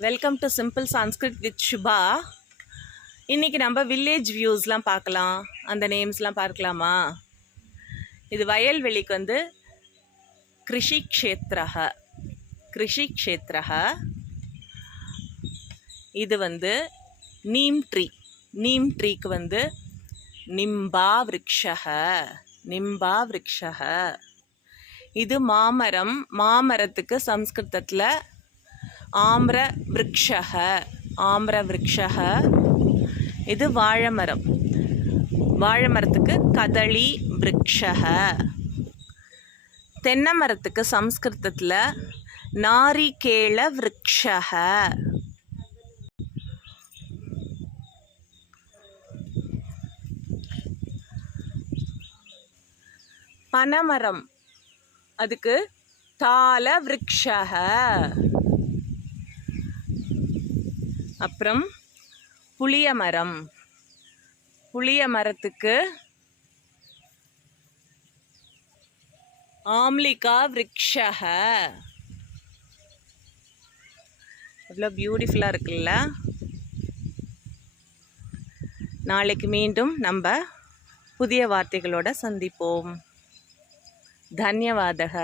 Welcome to simple Sanskrit with Subha. இன்றைக்கி நம்ம village வியூஸ்லாம் பார்க்கலாம். அந்த நேம்ஸ்லாம் பார்க்கலாமா? இது வயல்வெளிக்கு வந்து கிருஷி க்ஷேத்ரஹ. இது வந்து நீம் ட்ரீக்கு வந்து நிம்பா விருக்ஷஹ. இது மாமரத்துக்கு சம்ஸ்கிருதத்தில் ஆம்ர விருக்ஷஹ. இது வாழைமரத்துக்கு கதளி விருக்ஷஹ. தென்னை மரத்துக்கு சம்ஸ்கிருதத்தில் நாரிகேள விருக்ஷஹ. பனைமரம் அதுக்கு தால விருக்ஷஹ. அப்புறம் புளிய மரத்துக்கு ஆம்லிகா விருக்ஷஹ. எவ்வளோ பியூட்டிஃபுல்லாக இருக்குல்ல. நாளைக்கு மீண்டும் நம்ம புதிய வார்த்தைகளோட சந்திப்போம். தன்யவாதக.